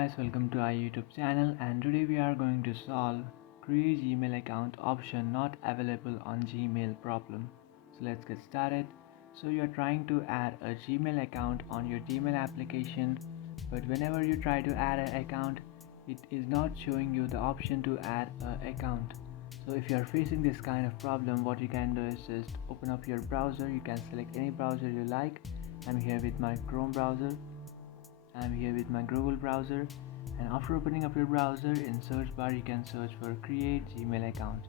guys, welcome to our YouTube channel, and today we are going to solve create Gmail account option not available on Gmail problem. So let's get started. So you're trying to add a Gmail account on your Gmail application, but whenever you try to add an account, it is not showing you the option to add an account. So if you are facing this kind of problem, what you can do is just open up your browser. You can select any browser you like. I'm here with my Chrome browser. I'm here with my Google browser, and after opening up your browser, in search bar you can search for create Gmail account.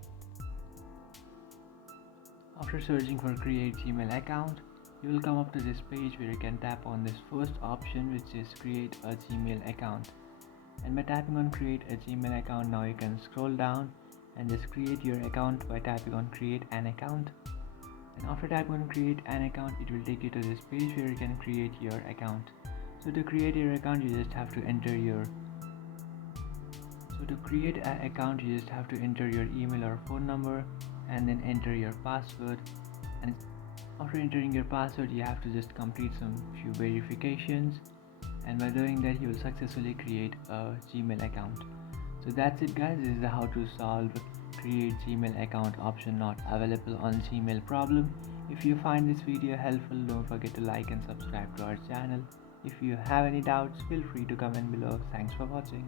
After searching for create Gmail account, you will come up to this page where you can tap on this first option, which is create a Gmail account. And by tapping on create a Gmail account, now you can scroll down and just create your account by tapping on create an account. And after tapping on create an account, it will take you to this page where you can create your account. So to create your account, you just have to enter your email or phone number, and then enter your password. And after entering your password, you have to just complete some few verifications, and by doing that, you will successfully create a Gmail account. So that's it, guys. This is how to solve create Gmail account option not available on Gmail problem. If you find this video helpful, don't forget to like and subscribe to our channel. If you have any doubts, feel free to comment below. Thanks for watching.